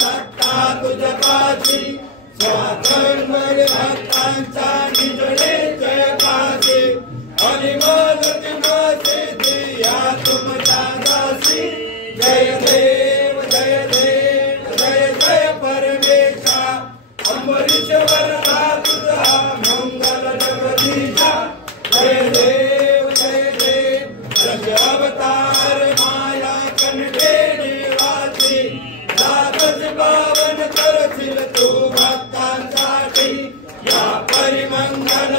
सत्ता तुझपाशी स्वातंत्र्य भक्तांचा निजळे जयकाशी अनिमल तिमसे दिया तुमच्या दासी जय देव जय देव जय जय परमेशा अंबरीश्वर तुझा मंगल जगदीशा जय देव जय अवतार माया कंठे निवासी दास पावन करशील तू भक्तांसाठी या परिमंगल